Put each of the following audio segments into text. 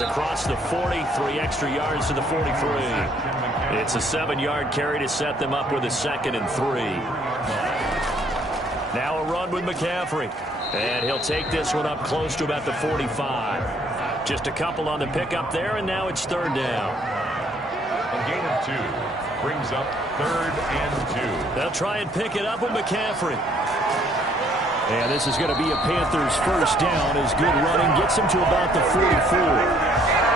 is across the 40, 3 extra yards to the 43. It's a 7-yard carry to set them up with a 2nd and 3. Now a run with McCaffrey. And he'll take this one up close to about the 45. Just a couple on the pickup there, and now it's 3rd down. A gain of 2 brings up 3rd and 2. They'll try and pick it up with McCaffrey. And this is going to be a Panthers first down as good running gets him to about the 44.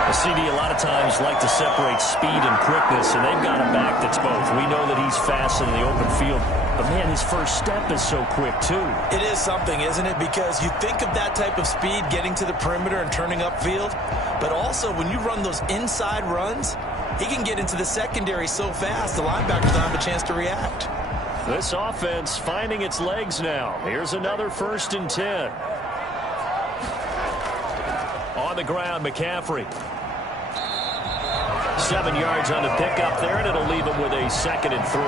A CD a lot of times like to separate speed and quickness, and they've got a back that's both. We know that he's fast in the open field, but man, his first step is so quick too. It is something, isn't it? Because you think of that type of speed getting to the perimeter and turning upfield, but also when you run those inside runs, he can get into the secondary so fast the linebackers don't have a chance to react. This offense finding its legs now. Here's another 1st and 10. On the ground, McCaffrey. 7 yards on the pickup there, and it'll leave him with a 2nd and 3.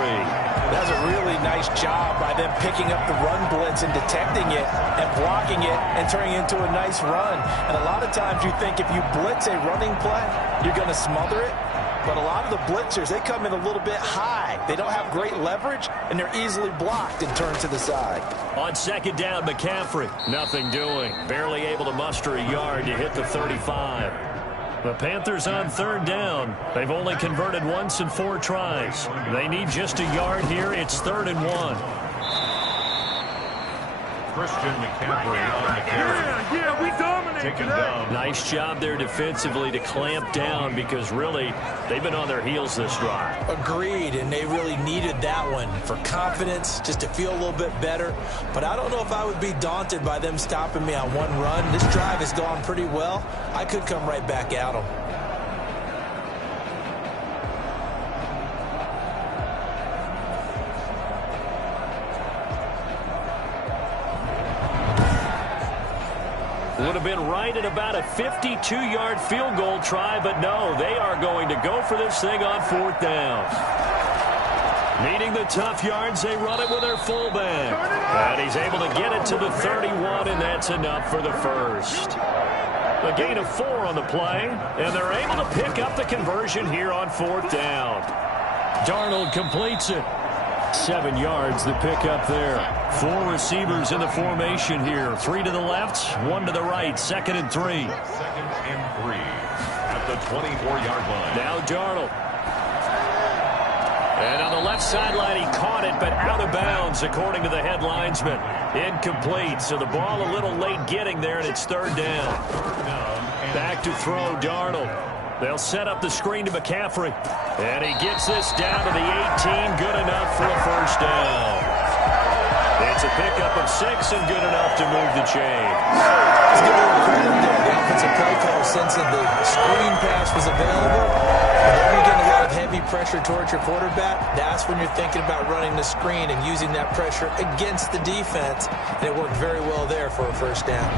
That's a really nice job by them picking up the run blitz and detecting it and blocking it and turning it into a nice run. And a lot of times you think if you blitz a running play, you're going to smother it. But a lot of the blitzers, they come in a little bit high. They don't have great leverage, and they're easily blocked and turned to the side. On 2nd down, McCaffrey. Nothing doing. Barely able to muster a yard to hit the 35. The Panthers on 3rd down. They've only converted once in 4 tries. They need just a yard here. It's 3rd and 1. Christian McCaffrey on the carry. Yeah, we dominate. Taken down. Nice job there defensively to clamp down because really they've been on their heels this drive. Agreed, and they really needed that one for confidence, just to feel a little bit better. But I don't know if I would be daunted by them stopping me on one run. This drive has gone pretty well. I could come right back at them. Would have been right at about a 52-yard field goal try, but no, they are going to go for this thing on 4th down. Needing the tough yards, they run it with their fullback. And he's able to get it to the 31, and that's enough for the first. A gain of 4 on the play, and they're able to pick up the conversion here on 4th down. Darnold completes it. 7 yards, the pickup there. 4 receivers in the formation here. 3 to the left, 1 to the right. 2nd and 3. 2nd and 3 at the 24-yard line. Now Darnold. And on the left sideline, he caught it, but out of bounds, according to the head linesman. Incomplete, so the ball a little late getting there, and it's 3rd down. Back to throw, Darnold. They'll set up the screen to McCaffrey. And he gets this down to the 18. Good enough for a first down. It's a pickup of 6 and good enough to move the chains. Let's give a little credit there. The offensive play call since the screen pass was available. Whenever you get a lot of heavy pressure towards your quarterback, that's when you're thinking about running the screen and using that pressure against the defense. And it worked very well there for a first down.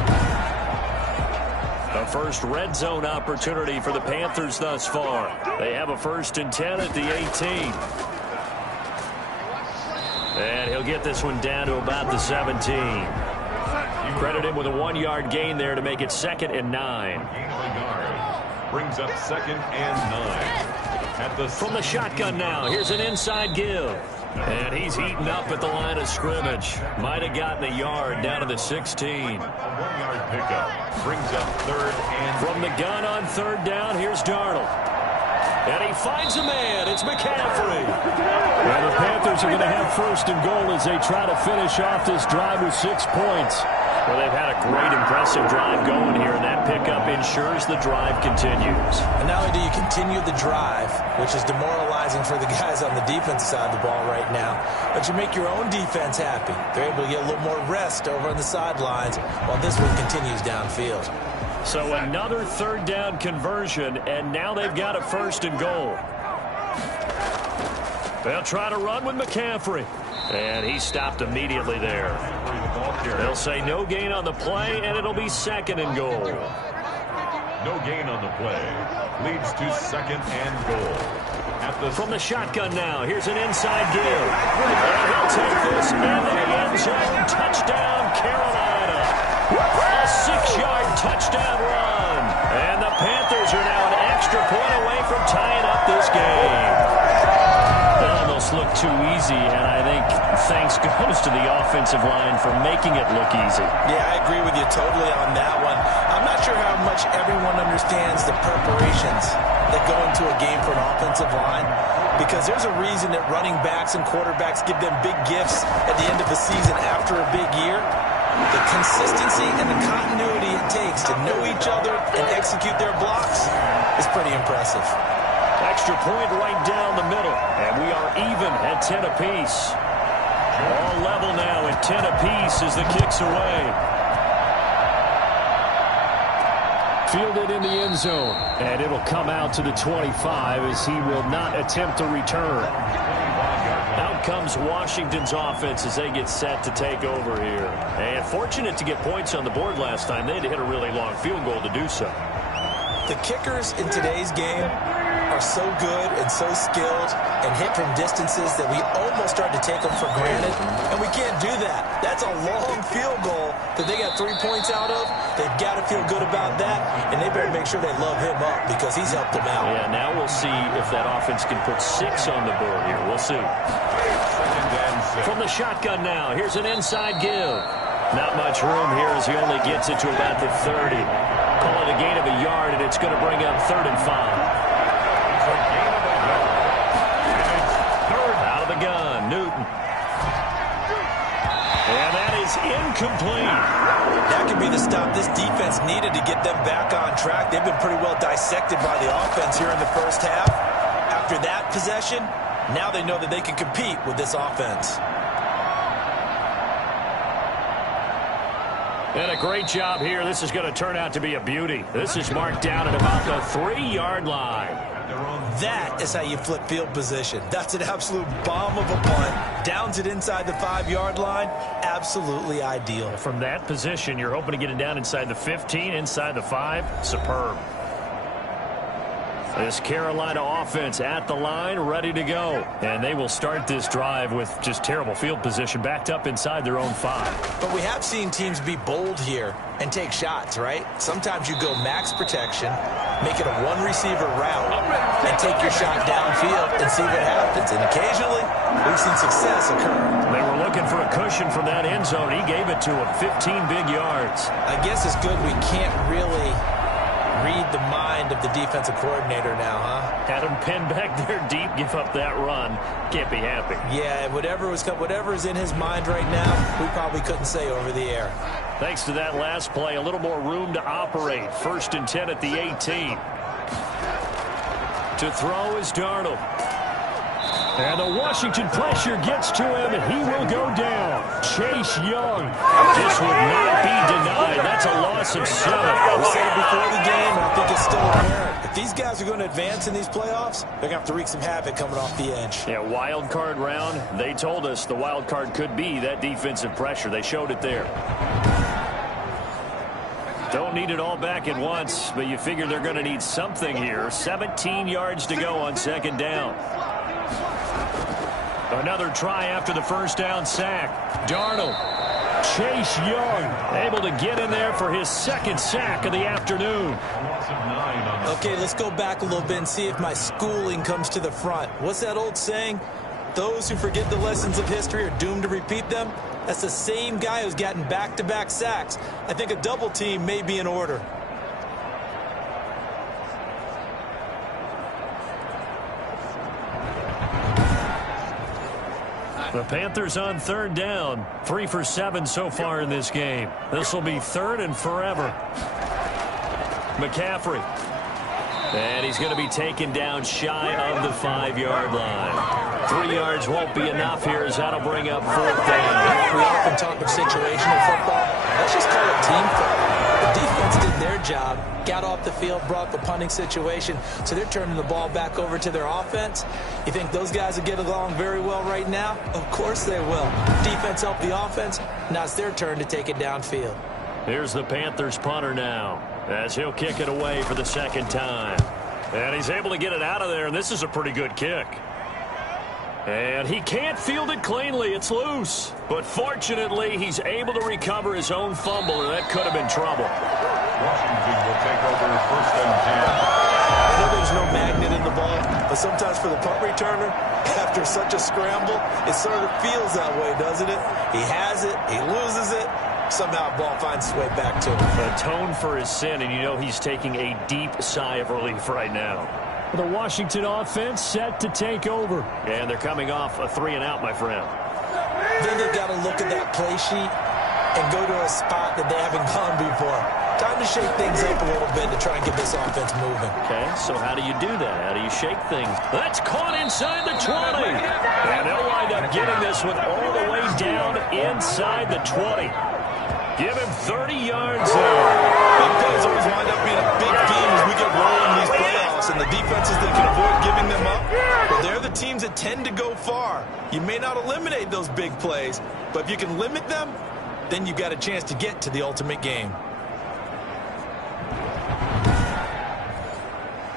A first red zone opportunity for the Panthers thus far. They have a 1st and 10 at the 18. And he'll get this one down to about the 17. Credit him with a 1-yard gain there to make it 2nd and 9. Gain of a yard brings up 2nd and 9. From the shotgun now, here's an inside give. And he's heating up at the line of scrimmage. Might have gotten a yard down to the 16. A 1-yard pickup brings up 3rd and. From the gun on 3rd down, here's Darnold. And he finds a man. It's McCaffrey. And the Panthers are going to have 1st and goal as they try to finish off this drive with 6 points. Well, they've had a great, impressive drive going here, and that pickup ensures the drive continues. And not only do you continue the drive, which is demoralizing for the guys on the defensive side of the ball right now, but you make your own defense happy. They're able to get a little more rest over on the sidelines while this one continues downfield. So another 3rd down conversion, and now they've got a 1st and goal. They'll try to run with McCaffrey. And he stopped immediately there. They'll say no gain on the play, and it'll be 2nd and goal. No gain on the play. Leads to 2nd and goal. From the shotgun now, here's an inside give. And he'll take this in the end zone. Touchdown, Carolina. A 6-yard touchdown run. And the Panthers are too easy, and I think thanks goes to the offensive line for making it look easy. Yeah, I agree with you totally on that one. I'm not sure how much everyone understands the preparations that go into a game for an offensive line, because there's a reason that running backs and quarterbacks give them big gifts at the end of the season after a big year. The consistency and the continuity it takes to know each other and execute their blocks is pretty impressive. Extra point right down the middle, and we are even at 10 apiece. All level now at 10 apiece as the kick's away. Fielded in the end zone, and it'll come out to the 25 as he will not attempt to return. Out comes Washington's offense as they get set to take over here. And fortunate to get points on the board last time. They had to hit a really long field goal to do so. The kickers in today's game are so good and so skilled and hit from distances that we almost start to take them for granted, and we can't do that. That's a long field goal that they got 3 points out of. They've got to feel good about that, and they better make sure they love him up because he's helped them out. Yeah, now we'll see if that offense can put 6 on the board here. We'll see. From the shotgun now, here's an inside give. Not much room here as he only gets it to about the 30. Call it a gain of a yard, and it's going to bring up 3rd and 5. Out of the gun, Newton. And that is incomplete. That could be the stop this defense needed to get them back on track. They've been pretty well dissected by the offense here in the first half. After that possession, now they know that they can compete with this offense. And a great job here. This is going to turn out to be a beauty. This is marked down at about the 3-yard line. That is how you flip field position. That's an absolute bomb of a punt. Downs it inside the 5-yard line. Absolutely ideal. From that position, you're hoping to get it down inside the 15, inside the 5. Superb. This Carolina offense at the line, ready to go. And they will start this drive with just terrible field position, backed up inside their own 5. But we have seen teams be bold here and take shots, right? Sometimes you go max protection, make it a one-receiver route, and take your shot downfield and see what happens. And occasionally, we've seen success occur. They were looking for a cushion from that end zone. He gave it to him, 15 big yards. I guess it's good we can't really read the mind of the defensive coordinator now, huh? Had him pinned back there deep, give up that run. Can't be happy. Yeah, whatever is in his mind right now, we probably couldn't say over the air. Thanks to that last play, a little more room to operate. 1st and 10 at the 18. To throw is Darnold. And the Washington pressure gets to him, and he will go down. Chase Young. This would not be denied. That's a loss of 7. We said it before the game, and I think it's still apparent. If these guys are going to advance in these playoffs, they're going to have to wreak some havoc coming off the edge. Yeah, wild card round. They told us the wild card could be that defensive pressure. They showed it there. Don't need it all back at once, but you figure they're going to need something here. 17 yards to go on 2nd down. Another try after the 1st down sack. Darnold. Chase Young able to get in there for his 2nd sack of the afternoon. Okay, let's go back a little bit and see if my schooling comes to the front. What's that old saying? Those who forget the lessons of history are doomed to repeat them. That's the same guy who's gotten back-to-back sacks. I think a double team may be in order. The Panthers on 3rd down. 3 for 7 so far in this game. This will be 3rd and forever. McCaffrey. And he's going to be taken down shy of the 5-yard line. 3 yards won't be enough here as that'll bring up 4th down. We often talk of situational football. Let's just call it team football. The defense did their job, got off the field, brought the punting situation, so they're turning the ball back over to their offense. You think those guys will get along very well right now? Of course they will. Defense helped the offense. Now it's their turn to take it downfield. Here's the Panthers punter now as he'll kick it away for the 2nd time. And he's able to get it out of there, and this is a pretty good kick. And he can't field it cleanly. It's loose. But fortunately, he's able to recover his own fumble, or that could have been trouble. Washington will take over 1st and 10. I know there's no magnet in the ball, but sometimes for the punt returner, after such a scramble, it sort of feels that way, doesn't it? He has it, he loses it, somehow ball finds its way back to him. Atone for his sin, and you know he's taking a deep sigh of relief right now. The Washington offense set to take over. And they're coming off a 3-and-out, my friend. Then they've got to look at that play sheet and go to a spot that they haven't gone before. Time to shake things up a little bit to try and get this offense moving. Okay, so how do you do that? How do you shake things? That's caught inside the 20. And they'll wind up getting this one all the way down inside the 20. Give him 30 yards there. Big plays always wind up being a big theme as we get rolling in these playoffs, and the defenses that can avoid giving them up, well, they're the teams that tend to go far. You may not eliminate those big plays, but if you can limit them, then you've got a chance to get to the ultimate game.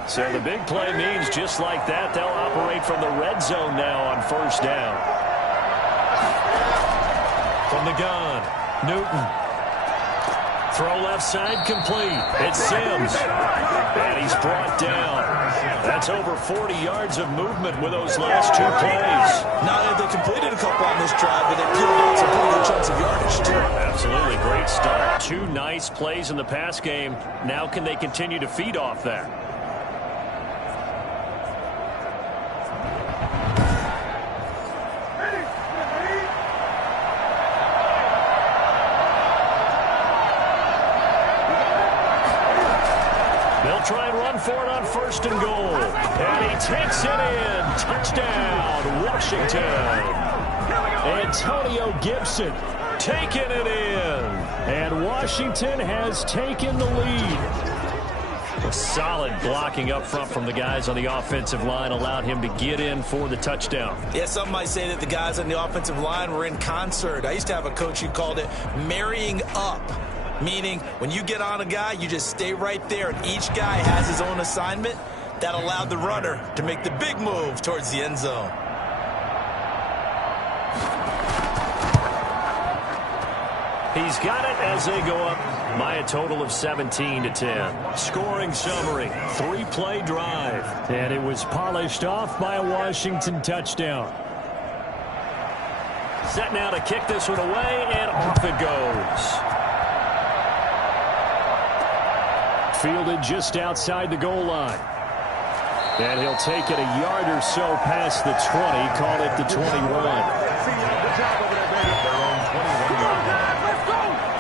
So the big play means just like that, they'll operate from the red zone now on first down. From the gun, Newton. Throw left side complete. It's Sims. And he's brought down. That's over 40 yards of movement with those last two plays. Not only have they completed a couple on this drive, but they peeled out some pretty good chunks of yardage, too. Absolutely. Great start. Two nice plays in the pass game. Now can they continue to feed off that? Try and run for it on first and goal. And he takes it in. Touchdown, Washington. Antonio Gibson taking it in. And Washington has taken the lead. Solid blocking up front from the guys on the offensive line allowed him to get in for the touchdown. Yeah, some might say that the guys on the offensive line were in concert. I used to have a coach who called it marrying up. Meaning, when you get on a guy, you just stay right there, and each guy has his own assignment. That allowed the runner to make the big move towards the end zone. He's got it as they go up by a total of 17-10. Scoring summary, 3-play drive. And it was polished off by a Washington touchdown. Set now to kick this one away, and off it goes. Fielded just outside the goal line. And he'll take it a yard or so past the 20, call it the 21.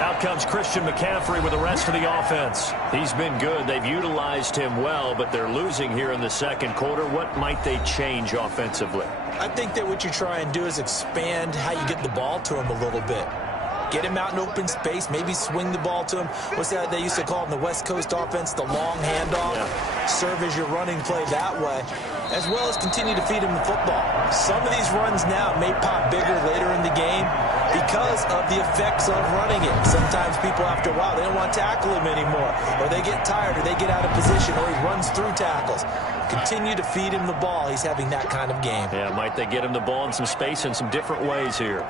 Out comes Christian McCaffrey with the rest of the offense. He's been good. They've utilized him well, but they're losing here in the second quarter. What might they change offensively? I think that what you try and do is expand how you get the ball to him a little bit. Get him out in open space, maybe swing the ball to him. What's that they used to call in the West Coast offense, the long handoff? Yeah. Serve as your running play that way, as well as continue to feed him the football. Some of these runs now may pop bigger later in the game because of the effects of running it. Sometimes people, after a while, they don't want to tackle him anymore, or they get tired, or they get out of position, or he runs through tackles. Continue to feed him the ball. He's having that kind of game. Yeah, might they get him the ball in some space in some different ways here.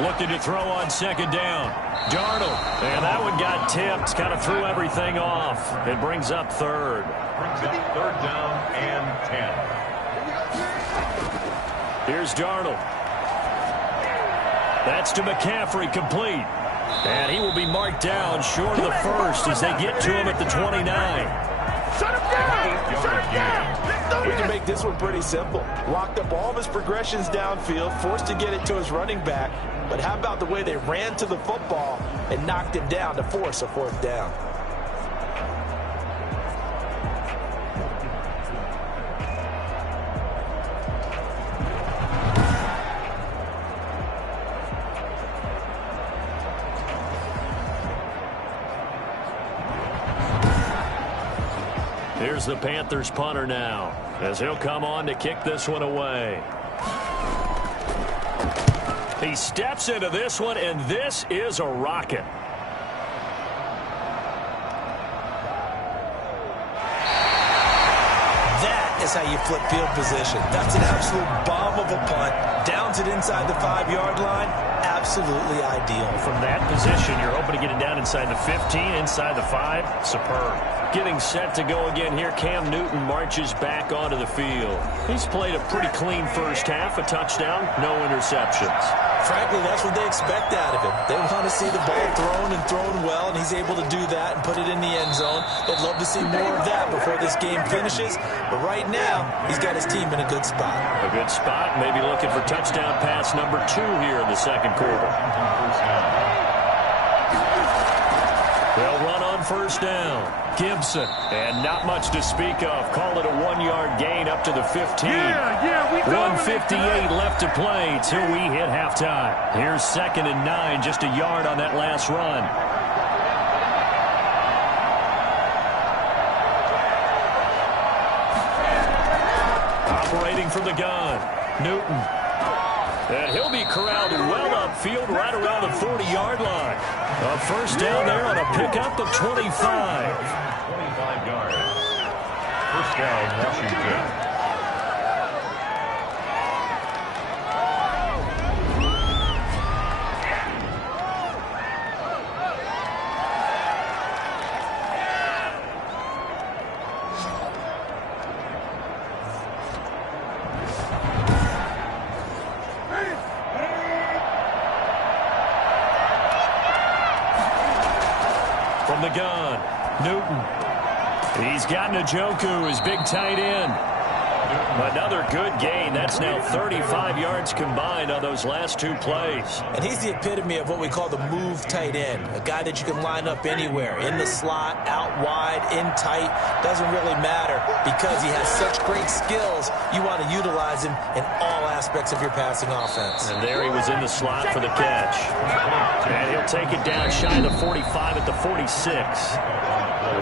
Looking to throw on second down. Darnold. And that one got tipped. Kind of threw everything off. It brings up third. Brings up third down and 10. Here's Darnold. That's to McCaffrey, complete. And he will be marked down short of the first as they get to him at the 29. Shut him down! Shut him down! We can make this one pretty simple. Locked up all of his progressions downfield, forced to get it to his running back. But how about the way they ran to the football and knocked him down to force a fourth down? Here's the Panthers punter now, as he'll come on to kick this one away. He steps into this one, and this is a rocket. That is how you flip field position. That's an absolute bomb of a punt. Downs it inside the 5-yard line. Absolutely ideal. From that position, you're hoping to get it down inside the 15, inside the 5. Superb. Getting set to go again here, Cam Newton marches back onto the field. He's played a pretty clean first half, a touchdown, no interceptions. Frankly, that's what they expect out of him. They want to see the ball thrown and thrown well, and he's able to do that and put it in the end zone. They'd love to see more of that before this game finishes, but right now, he's got his team in a good spot. A good spot, maybe looking for touchdown pass number 2 here in the second quarter. They'll run on first down. Gibson, and not much to speak of. Call it a 1-yard gain up to the 15. We 1:58 left to play till we hit halftime. Here's 2nd and 9, just a yard on that last run. Operating from the gun, Newton. And he'll be corralled well upfield right around the 40-yard line. A first down there on a pickup of 25. 25 yards. First down, Washington. From the gun, Newton. He's got Njoku, his big tight end. Another good gain. That's now 35 yards combined on those last 2 plays. And he's the epitome of what we call the move tight end, a guy that you can line up anywhere, in the slot, out wide, in tight, doesn't really matter because he has such great skills. You want to utilize him in all aspects of your passing offense. And there he was in the slot for the catch. And he'll take it down shy of the 45 at the 46.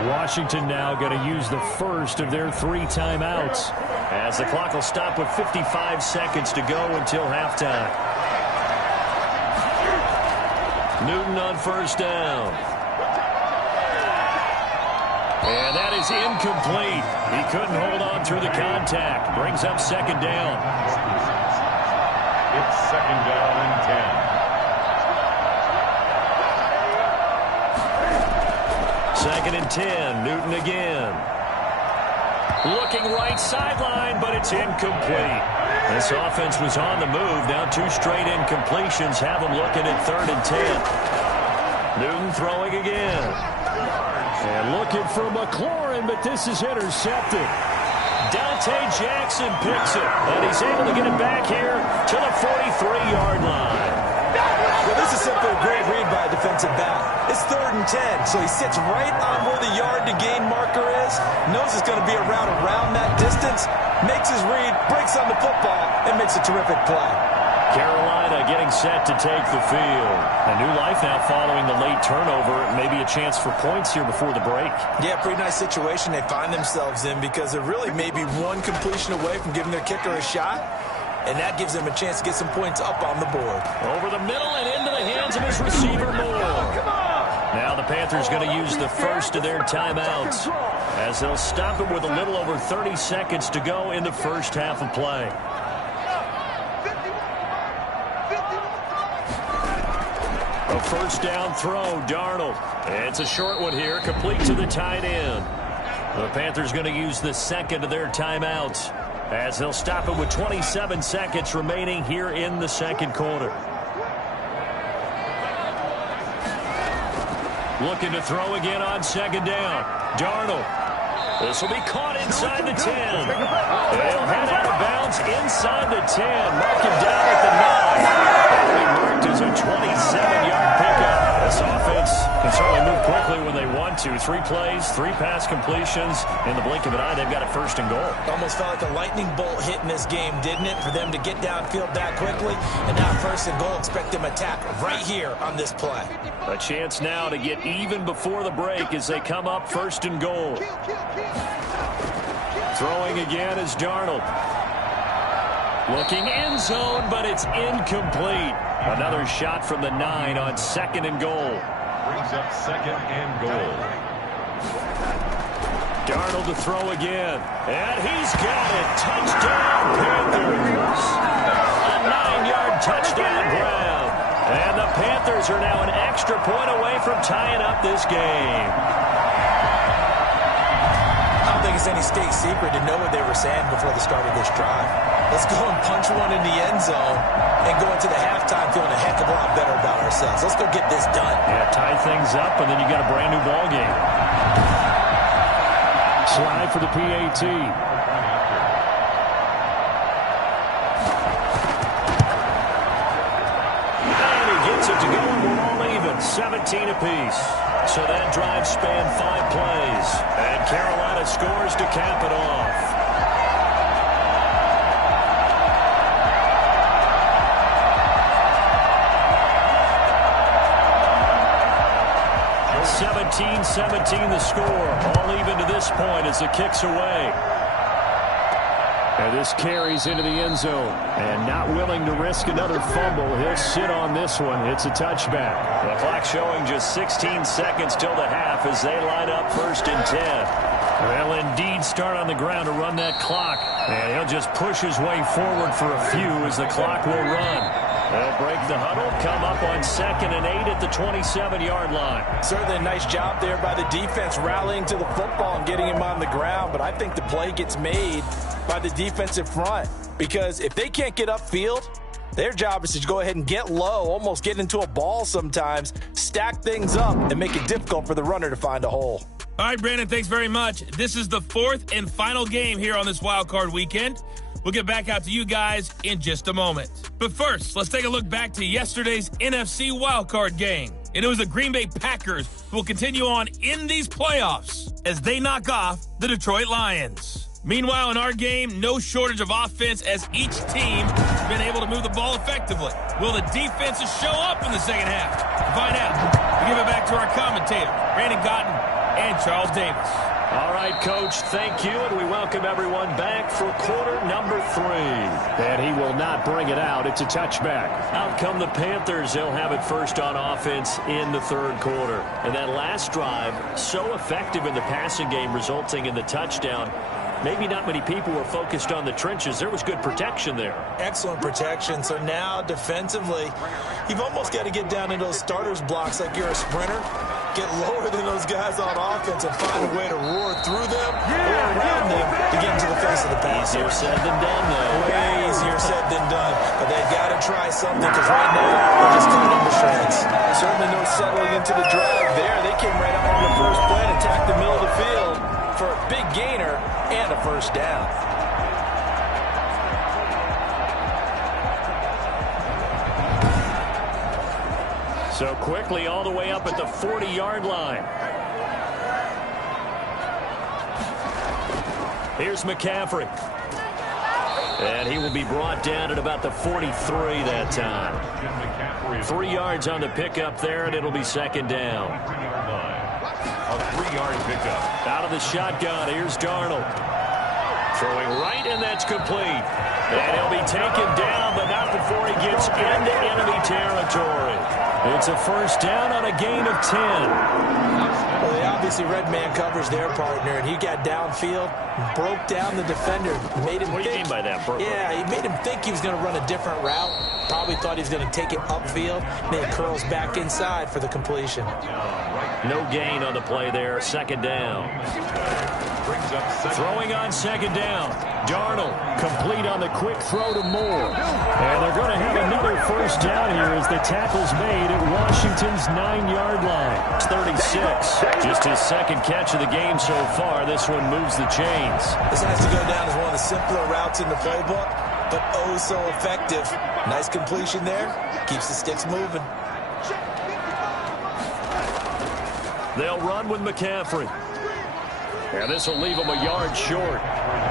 Washington now going to use the first of their 3 timeouts. As the clock will stop with 55 seconds to go until halftime. Newton on first down. And that is incomplete. He couldn't hold on through the contact. Brings up 2nd down. It's 2nd down and 10. 2nd and 10. Newton again. Looking right sideline, but it's incomplete. This offense was on the move. Now 2 straight incompletions have them looking at 3rd and 10. Newton throwing again. And looking for McLaurin, but this is intercepted. Dante Jackson picks it, and he's able to get it back here to the 43-yard line. Well, this is simply a great read by a defensive back. It's 3rd and 10, so he sits right on where the yard-to-gain marker is, knows it's going to be a route around that distance, makes his read, breaks on the football, and makes a terrific play. Carolina getting set to take the field. A new life now following the late turnover. Maybe a chance for points here before the break. Yeah, pretty nice situation they find themselves in because they're really maybe 1 completion away from giving their kicker a shot. And that gives them a chance to get some points up on the board. Over the middle and into the hands of his receiver, Moore. Now the Panthers going to use the first of their timeouts as they'll stop him with a little over 30 seconds to go in the first half of play. A first down throw, Darnold. It's a short one here, complete to the tight end. The Panthers going to use the 2nd of their timeouts as they'll stop it with 27 seconds remaining here in the second quarter. Looking to throw again on 2nd down. Darnold. This will be caught inside the 10. They'll head out of bounds inside the 10. Mark him down at the 9. And he marked as a 27-yard pickup. This offense can certainly move quickly when they want to. 3 plays, 3 pass completions. In the blink of an eye, they've got it 1st and goal. Almost felt like a lightning bolt hit in this game, didn't it? For them to get downfield that quickly. And now 1st and goal, expect them to attack right here on this play. A chance now to get even before the break as they come up 1st and goal. Throwing again is Darnold. Looking end zone, but it's incomplete. Another shot from the 9 on 2nd and goal. Brings up 2nd and goal. Darnold to throw again. And he's got it. Touchdown, Panthers. A 9-yard touchdown grab. And the Panthers are now an extra point away from tying up this game. was any state secret to know what they were saying before the start of this drive. Let's go and punch one in the end zone and go into the halftime feeling a heck of a lot better about ourselves. Let's go get this done. Yeah, tie things up, and then you got a brand new ball game. Slide for the PAT. And he gets it to go, and we're all even, 17 apiece. So that drive spanned 5 plays, and Carolina scores to cap it off. 17-17 the score. All even to this point as the kick's away. And this carries into the end zone. And not willing to risk another fumble, he'll sit on this one. It's a touchback. The clock showing just 16 seconds till the half as they line up 1st and 10. They'll indeed start on the ground to run that clock. And he'll just push his way forward for a few as the clock will run. They'll break the huddle, come up on 2nd and 8 at the 27-yard line. Certainly a nice job there by the defense rallying to the football and getting him on the ground. But I think the play gets made by the defensive front, because if they can't get upfield, their job is to go ahead and get low, almost get into a ball sometimes, stack things up, and make it difficult for the runner to find a hole. All right, Brandon, thanks very much. This is the 4th and final game here on this wild card weekend. We'll get back out to you guys in just a moment. But first, let's take a look back to yesterday's NFC wildcard game. And it was the Green Bay Packers who will continue on in these playoffs as they knock off the Detroit Lions. Meanwhile, in our game, no shortage of offense as each team has been able to move the ball effectively. Will the defenses show up in the second half? To find out, we give it back to our commentators, Brandon Cotton and Charles Davis. All right, Coach, thank you, and we welcome everyone back for quarter number 3. And he will not bring it out. It's a touchback. Out come the Panthers. They'll have it first on offense in the 3rd quarter. And that last drive, so effective in the passing game, resulting in the touchdown. Maybe not many people were focused on the trenches. There was good protection there. Excellent protection. So now defensively, you've almost got to get down in those starters blocks like you're a sprinter. Get lower than those guys on offense and find a way to roar through them or around them to get into the face of the pass. Easier said than done, though. Way easier said than done. But they've got to try something because right now they're just cutting to shreds. Certainly no settling into the drive there. They came right up on the first play and attacked the middle of the field for a big gainer and a first down. So quickly all the way up at the 40-yard line. Here's McCaffrey. And he will be brought down at about the 43 that time. 3 yards on the pickup there, and it'll be 2nd down. A 3-yard pickup. Out of the shotgun, here's Darnold. Throwing right, and that's complete. And he'll be taken down, but not before he gets into enemy territory. It's a first down on a gain of 10. Well, they obviously read man coverage their partner, and he got downfield, broke down the defender, made him What do you mean by that, Burt? Yeah, he made him think he was going to run a different route. Probably thought he was going to take it upfield. Then it curls back inside for the completion. No gain on the play there. 2nd down. Throwing on 2nd down. Darnold complete on the quick throw to Moore. And they're going to have another first down here as the tackle's made at Washington's 9-yard line. It's 36. Just his 2nd catch of the game so far. This one moves the chains. This has to go down as one of the simpler routes in the playbook, but oh so effective. Nice completion there. Keeps the sticks moving. They'll run with McCaffrey. And this will leave him a yard short.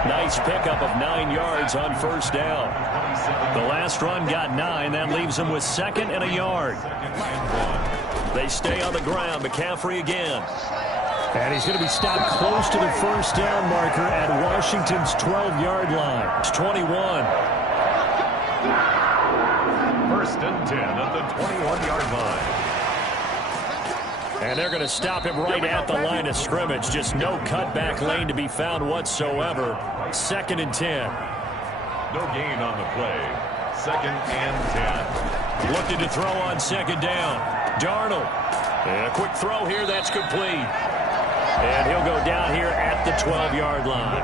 Nice pickup of 9 yards on first down. The last run got 9. That leaves him with 2nd and a yard. They stay on the ground. McCaffrey again. And he's going to be stopped close to the first down marker at Washington's 12-yard line. It's 21. 1st and 10 at the 21-yard line. And they're going to him right at the line of scrimmage. Just no cutback lane to be found whatsoever. 2nd and 10. No gain on the play. 2nd and 10. Looking to throw on 2nd down. Darnold. And a quick throw here. That's complete. And he'll go down here at the 12-yard line.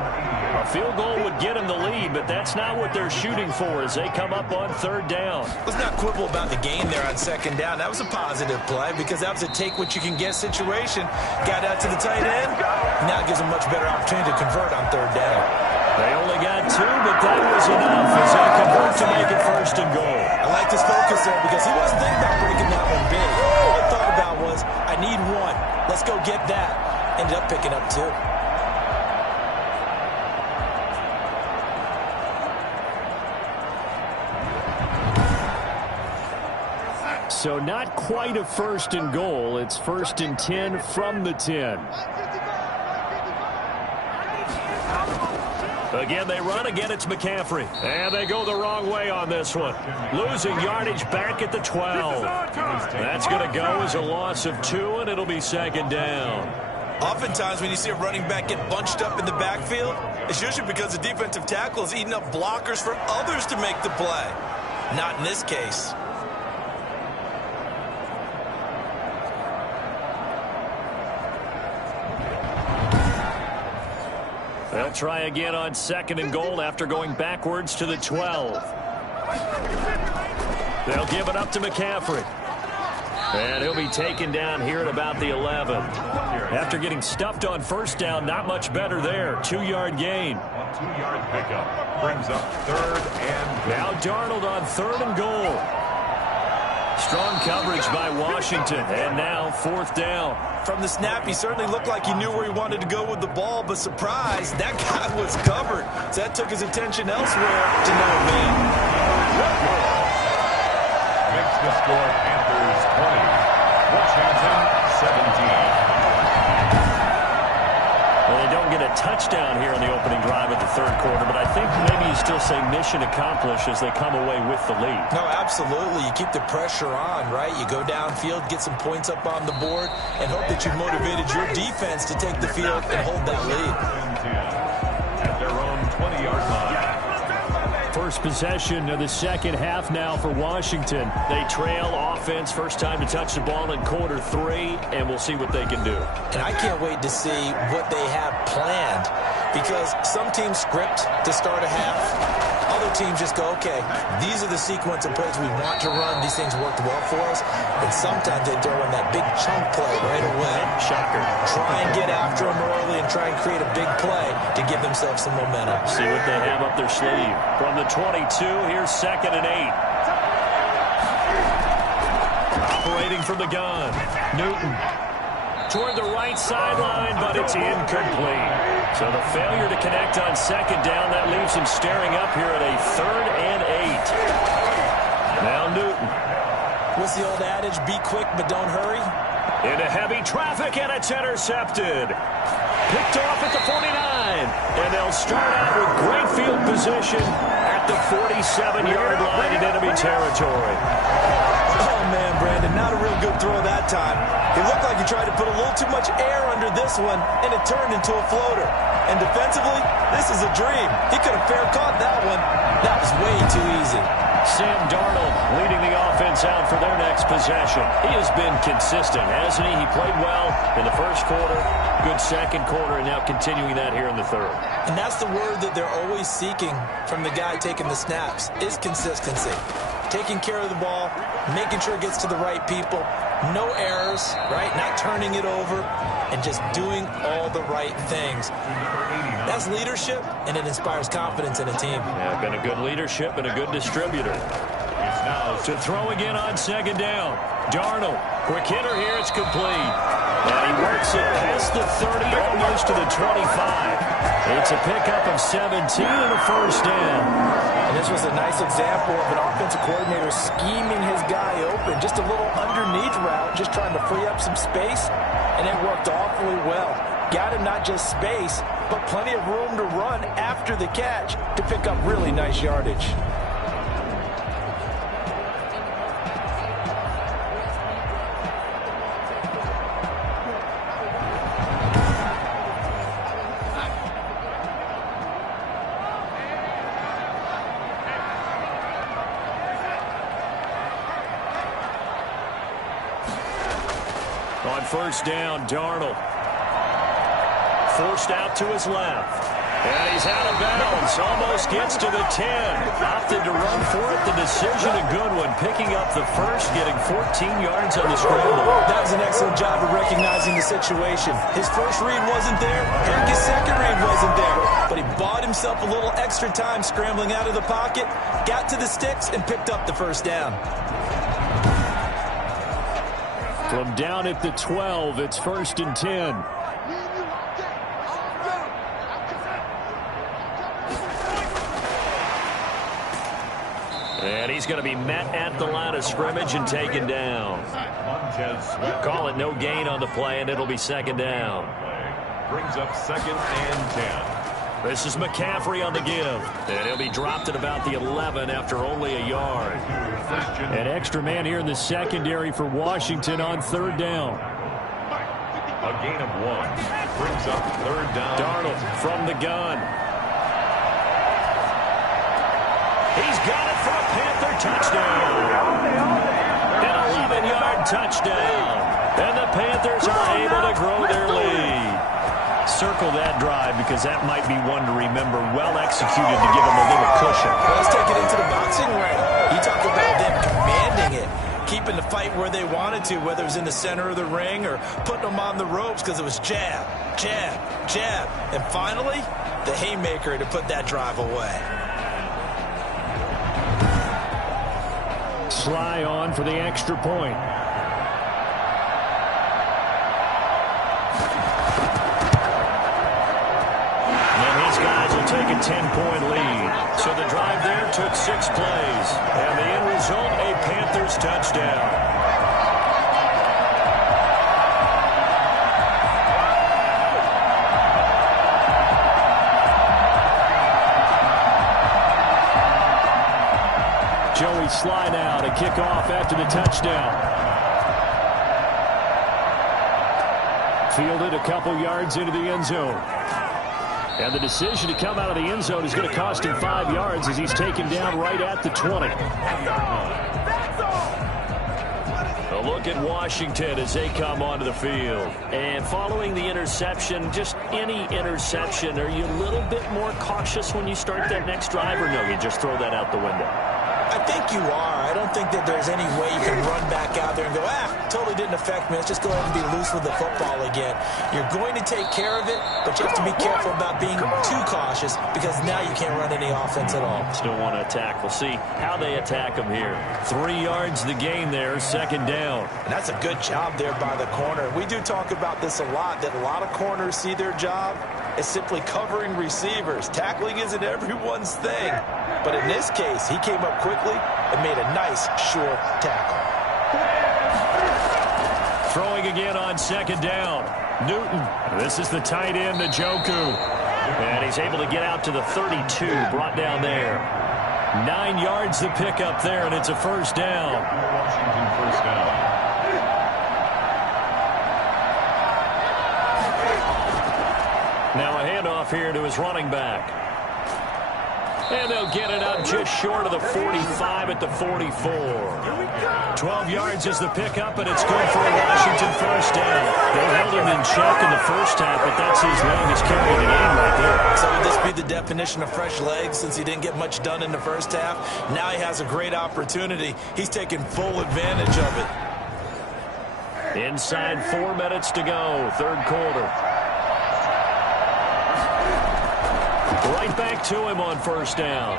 A field goal would get them the lead, but that's not what they're shooting for as they come up on 3rd down. Let's not quibble about the gain there on 2nd down. That was a positive play because that was a take-what-you-can-get situation. Got out to the tight end. Now it gives them a much better opportunity to convert on 3rd down. They only got 2, but that was enough as they convert to make it 1st and goal. I like his focus there because he wasn't thinking about breaking that one big. All he thought about was, I need 1. Let's go get that. Ended up picking up 2. So not quite a 1st and goal. It's 1st and 10 from the 10. Again, they run. Again, it's McCaffrey. And they go the wrong way on this one. Losing yardage back at the 12. That's going to go as a loss of 2, and it'll be 2nd down. Oftentimes when you see a running back get bunched up in the backfield, it's usually because the defensive tackle is eating up blockers for others to make the play. Not in this case. They'll try again on 2nd and goal after going backwards to the 12. They'll give it up to McCaffrey. And he'll be taken down here at about the 11. After getting stuffed on 1st down, not much better there. 2-yard gain. A 2-yard pickup brings up 3rd and goal. Now Darnold on 3rd and goal. Strong coverage by Washington, and now 4th down. From the snap, he certainly looked like he knew where he wanted to go with the ball, but surprise, that guy was covered. So that took his attention elsewhere to no avail. Makes the score Panthers 20, Washington 17. Well, they don't get a touchdown here in the opening drive of the 3rd quarter, but I think maybe you still say mission accomplished as they come away with the lead. No, absolutely. You keep the pressure on, right? You go downfield, get some points up on the board, and hope that you've motivated your defense to take the field and hold that lead. At their own 20-yard line. First possession of the 2nd half now for Washington. They trail offense, first time to touch the ball in quarter 3, and we'll see what they can do. And I can't wait to see what they have planned, because some teams script to start a half. Other teams just go, okay, these are the sequence of plays we want to run. These things worked well for us. And sometimes they throw in that big chunk play right away. Shocker. Try and get after them early and try and create a big play to give themselves some momentum. See what they have up their sleeve. From the 22, here's 2nd and 8. Operating from the gun. Newton. Toward the right sideline, but it's incomplete. So the failure to connect on 2nd down, that leaves him staring up here at a 3rd and 8. Now Newton. What's the old adage? Be quick, but don't hurry. Into heavy traffic, and it's intercepted. Picked off at the 49. And they'll start out with great field position at the 47-yard line in enemy territory. Oh, man, Brandon, not a real good throw that time. It looked like he tried to put a little too much air under this one, and it turned into a floater. And defensively, this is a dream. He could have fair caught that one. That was way too easy. Sam Darnold leading the offense out for their next possession. He has been consistent, hasn't he? He played well in the 1st quarter, good 2nd quarter, and now continuing that here in the 3rd. And that's the word that they're always seeking from the guy taking the snaps, is consistency. Taking care of the ball, making sure it gets to the right people, no errors, right? Not turning it over, and just doing all the right things. That's leadership, and it inspires confidence in a team. Yeah, been a good leadership and a good distributor. It's now to throw again on 2nd down. Darnold, quick hitter here, it's complete. And he works it past the 30, almost to the 25. It's a pickup of 17 and a 1st down. And this was a nice example of an offensive coordinator scheming his guy open. Just a little underneath route, just trying to free up some space, and it worked awfully well. Got him not just space, but plenty of room to run after the catch to pick up really nice yardage. On 1st down, Darnold. Forced out to his left. And he's out of bounds. Almost gets to the 10. Opted to run for it. The decision a good one. Picking up the first, getting 14 yards on the scramble. That was an excellent job of recognizing the situation. His first read wasn't there. Heck, his second read wasn't there. But he bought himself a little extra time scrambling out of the pocket, got to the sticks, and picked up the first down. From down at the 12, it's 1st and 10. And he's going to be met at the line of scrimmage and taken down. Call it no gain on the play, and it'll be 2nd down. Brings up 2nd and 10. This is McCaffrey on the give. And he'll be dropped at about the 11 after only a yard. An extra man here in the secondary for Washington on 3rd down. A gain of 1. Brings up 3rd down. Darnold from the gun. He's got it for a Panther touchdown. An 11-yard touchdown. And the Panthers are able to grow their lead. Circle that drive because that might be one to remember. Well executed to give them a little cushion. Well, let's take it into the boxing ring. You talk about them commanding it, keeping the fight where they wanted to, whether it was in the center of the ring or putting them on the ropes because it was jab, jab, jab. And finally, the haymaker to put that drive away. Sly on for the extra point. And his guys will take a 10-point lead. So the drive there took 6 plays. And the end result, a Panthers touchdown. Joey Sly now to kick off after the touchdown. Fielded a couple yards into the end zone. And the decision to come out of the end zone is going to cost him 5 yards as he's taken down right at the 20. A look at Washington as they come onto the field. And following the interception, just any interception, are you a little bit more cautious when you start that next drive, or no, you just throw that out the window? I think you are. I don't think that there's any way you can run back out there and go, totally didn't affect me. Let's just go ahead and be loose with the football again. You're going to take care of it, but you have to be careful about being too cautious because now you can't run any offense at all. Still want to attack. We'll see how they attack them here. 3 yards the gain there, 2nd down. And that's a good job there by the corner. We do talk about this a lot, that a lot of corners see their job as simply covering receivers. Tackling isn't everyone's thing. But in this case, he came up quickly and made a nice, short tackle. Throwing again on 2nd down. Newton. This is the tight end, Njoku. And he's able to get out to the 32, brought down there. 9 yards the pickup there, and it's a 1st down. Washington 1st down. Now a handoff here to his running back. And they'll get it up just short of the 45 at the 44. 12 yards is the pickup, and it's good for a Washington 1st down. They held him in check in the first half, but that's his longest carry of the game right there. So would this be the definition of fresh legs since he didn't get much done in the first half? Now he has a great opportunity. He's taking full advantage of it. Inside 4 minutes to go, 3rd quarter. Right back to him on 1st down.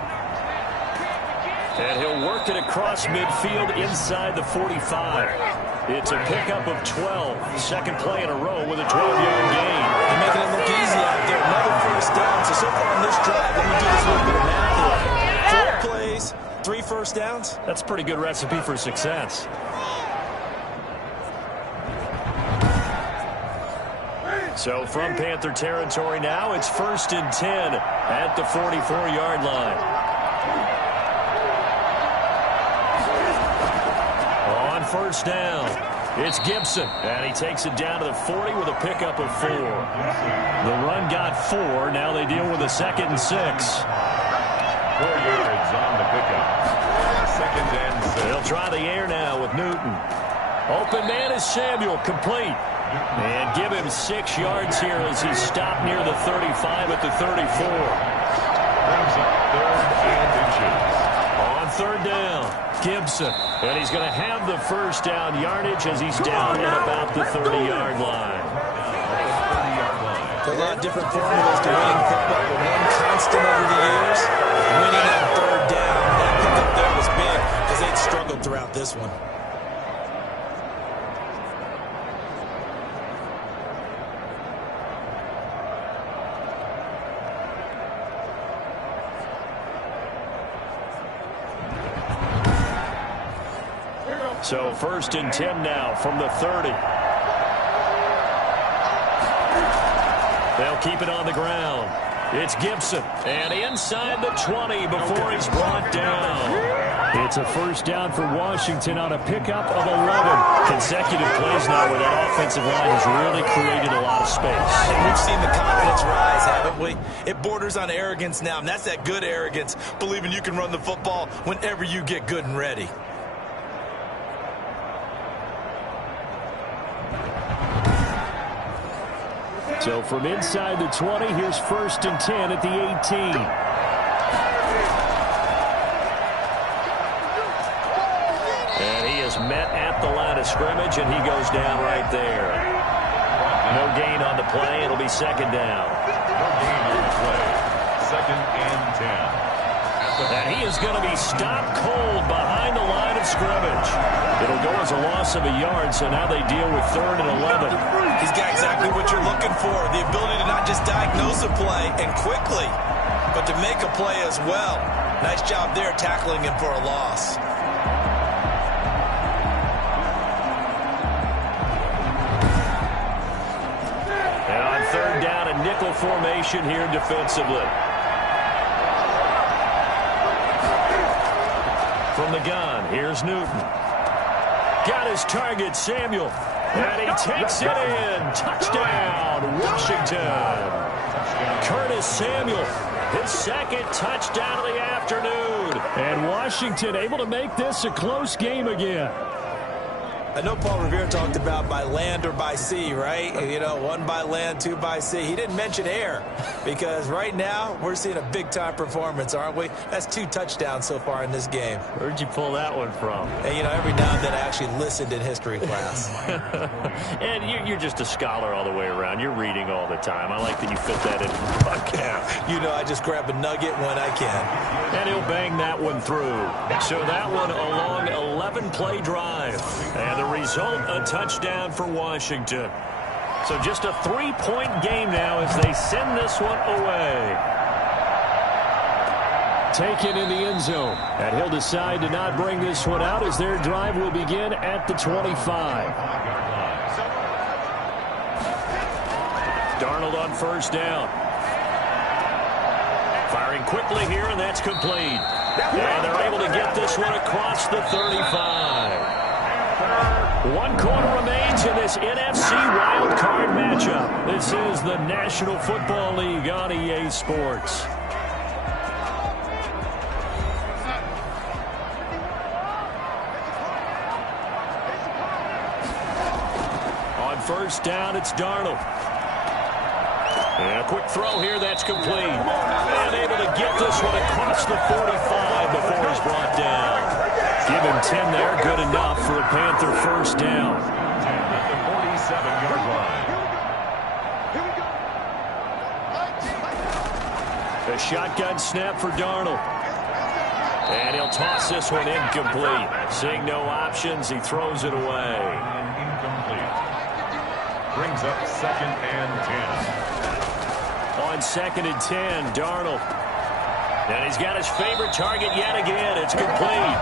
And he'll work it across midfield inside the 45. It's a pickup of 12. 2nd play in a row with a 12-yard gain. They're making it look easy out there. Another 1st down. So far on this drive, let me do this little bit of math here. 4 plays, 3 1st downs. That's a pretty good recipe for success. So from Panther territory now, it's 1st and 10 at the 44-yard line. On 1st down, it's Gibson, and he takes it down to the 40 with a pickup of 4. The run got 4. Now they deal with a 2nd and 6. 4 yards on the pickup. 2nd and 6. They'll try the air now with Newton. Open man is Samuel, complete. And give him 6 yards here as he stopped near the 35 at the 34. Brings up 3rd and inches. On 3rd down, Gibson. And he's going to have the first down yardage as he's down at about the 30-yard line. There's a lot of different formulas to winning football, but one constant over the years, winning on 3rd down. That pickup there was big because they'd struggled throughout this one. So 1st and 10 now from the 30. They'll keep it on the ground. It's Gibson. And inside the 20 before he's brought down. It's a first down for Washington on a pickup of 11. Consecutive plays now where that offensive line has really created a lot of space. And we've seen the confidence rise, haven't we? It borders on arrogance now, and that's that good arrogance, believing you can run the football whenever you get good and ready. So from inside the 20, here's 1st and 10 at the 18. And he is met at the line of scrimmage, and he goes down right there. No gain on the play. It'll be 2nd down. No gain on the play. 2nd and 10. And he is going to be stopped cold behind the line of scrimmage. It'll go as a loss of a yard, so now they deal with 3rd and 11. He's got exactly what you're looking for, the ability to not just diagnose a play and quickly, but to make a play as well. Nice job there tackling him for a loss. And on 3rd down, a nickel formation here defensively. From the gun, here's Newton. Got his target, Samuel. And he takes it in. Touchdown, Washington. Curtis Samuel, his 2nd touchdown of the afternoon. And Washington able to make this a close game again. I know Paul Revere talked about by land or by sea, right? You know, 1 by land, 2 by sea. He didn't mention air because right now we're seeing a big-time performance, aren't we? That's 2 touchdowns so far in this game. Where'd you pull that one from? And, you know, every now and then I actually listened in history class. And you're just a scholar all the way around. You're reading all the time. I like that you fit that in the podcast. You know, I just grab a nugget when I can. And he'll bang that one through. So that one a long 11-play drive. And the result, a touchdown for Washington. So just a 3-point game now as they send this one away. Taken in the end zone. And he'll decide to not bring this one out as their drive will begin at the 25. Darnold on 1st down. Firing quickly here, and that's complete. And they're able to get this one across the 35. 1 quarter remains in this NFC wildcard matchup. This is the National Football League on EA Sports. On 1st down, it's Darnold. And a quick throw here, that's complete. And able to get this one across the 45 before he's brought down. Give him 10 there, good enough for a Panther 1st down. At the 47-yard line. A shotgun snap for Darnold. And he'll toss this one incomplete. Seeing no options, he throws it away. And incomplete. Brings up 2nd and 10. On 2nd and 10, Darnold. And he's got his favorite target yet again. It's complete.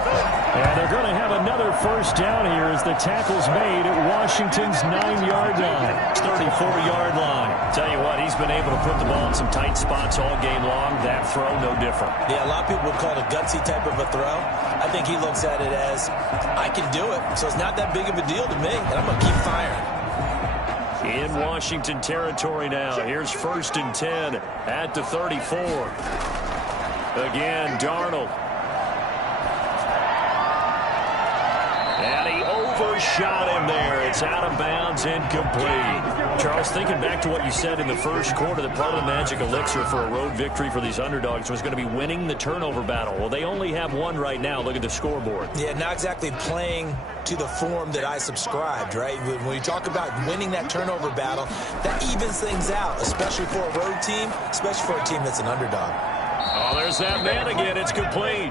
And they're going to have another 1st down here as the tackle's made at Washington's 9-yard line. 34-yard line. Tell you what, he's been able to put the ball in some tight spots all game long. That throw, no different. Yeah, a lot of people would call it a gutsy type of a throw. I think he looks at it as, I can do it, so it's not that big of a deal to me, and I'm going to keep firing. In Washington territory now. Here's 1st and 10 at the 34. Again, Darnold. And he first shot in there. It's out of bounds, incomplete. Charles, thinking back to what you said in the first quarter, that part of the magic elixir for a road victory for these underdogs was going to be winning the turnover battle. Well, they only have one right now. Look at the scoreboard. Yeah, not exactly playing to the form that I subscribed, right? When you talk about winning that turnover battle, that evens things out, especially for a road team, especially for a team that's an underdog. Oh, there's that man again. It's complete.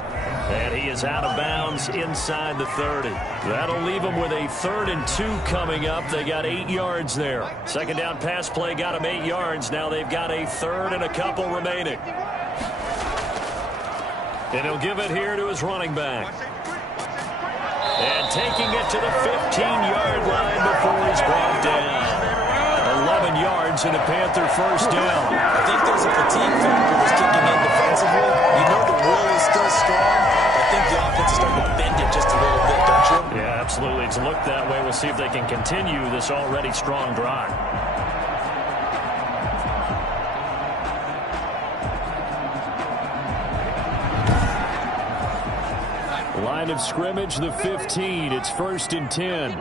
And he is out of bounds inside the 30. That'll leave them with a 3rd and 2 coming up. They got 8 yards there. Second down pass play got them 8 yards. Now they've got a 3rd and a couple remaining. And he'll give it here to his running back. And taking it to the 15-yard line before he's brought down. 11 yards and a Panther first down. I think there's a fatigue factor that's kicking in defensively. You know the will is still strong. I think the offense is starting to bend it just a little bit, don't you? Yeah, absolutely. It's looked that way. We'll see if they can continue this already strong drive. Line of scrimmage, the 15. It's 1st and 10.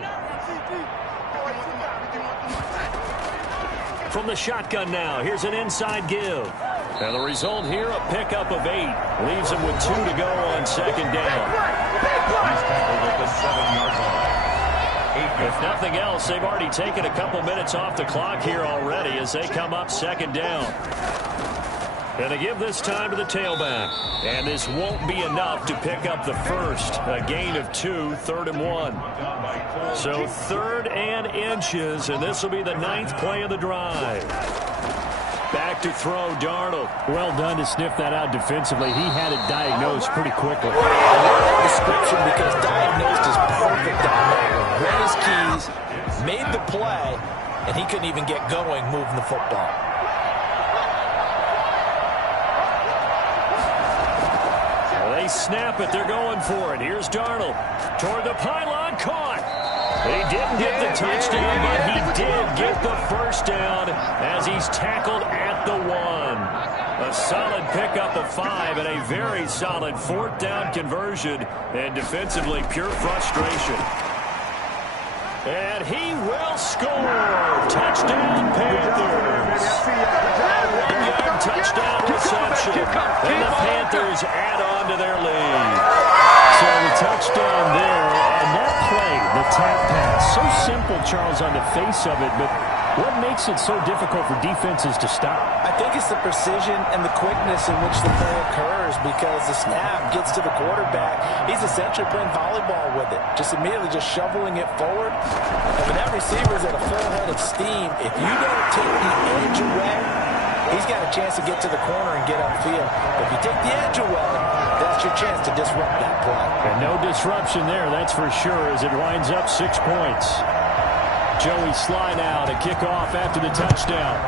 From the shotgun now, here's an inside give. And the result here, a pickup of 8. Leaves him with 2 to go on second down. He's tackled at the 7-yard line. If nothing else, they've already taken a couple minutes off the clock here already as they come up second down. And they give this time to the tailback. And this won't be enough to pick up the first. A gain of 2, 3rd and 1. So 3rd and inches, and this will be the 9th play of the drive. Back to throw, Darnold. Well done to sniff that out defensively. He had it diagnosed pretty quickly. I love that description because diagnosed is perfect on that one. Read his keys, made the play, and he couldn't even get going moving the football. They snap it. They're going for it. Here's Darnold. Toward the pylon. Caught. He didn't get the touchdown, but he did get the first down as he's tackled at the 1. A solid pickup of 5 and a very solid 4th down conversion. And defensively, pure frustration. And he will score. Touchdown, Panthers. A 1-yard touchdown reception. And the Panthers add on to their lead. So the touchdown there, and that play, the tap pass, so simple, Charles, on the face of it, but what makes it so difficult for defenses to stop? I think it's the precision and the quickness in which the play occurs because the snap gets to the quarterback. He's essentially playing volleyball with it, just immediately just shoveling it forward. And when that receiver's at a full head of steam, if you don't take the edge away, he's got a chance to get to the corner and get upfield. If you take the edge away, that's your chance to disrupt that play. And no disruption there, that's for sure, as it winds up 6 points. Joey Sly now to kick off after the touchdown.